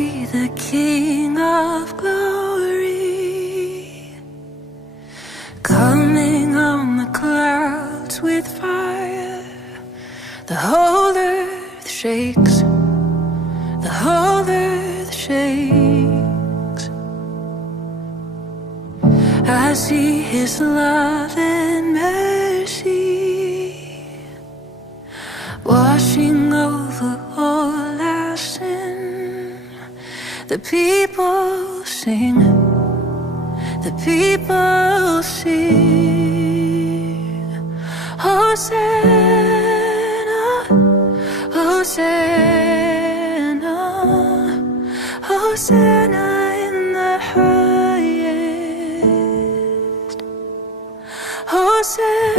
see the King of Glory coming on the clouds with fire. The whole earth shakes, the whole earth shakes. I see His love and mercy washing over all our sin. The people sing, the people sing. Hosanna, Hosanna, Hosanna in the highest. Hosanna.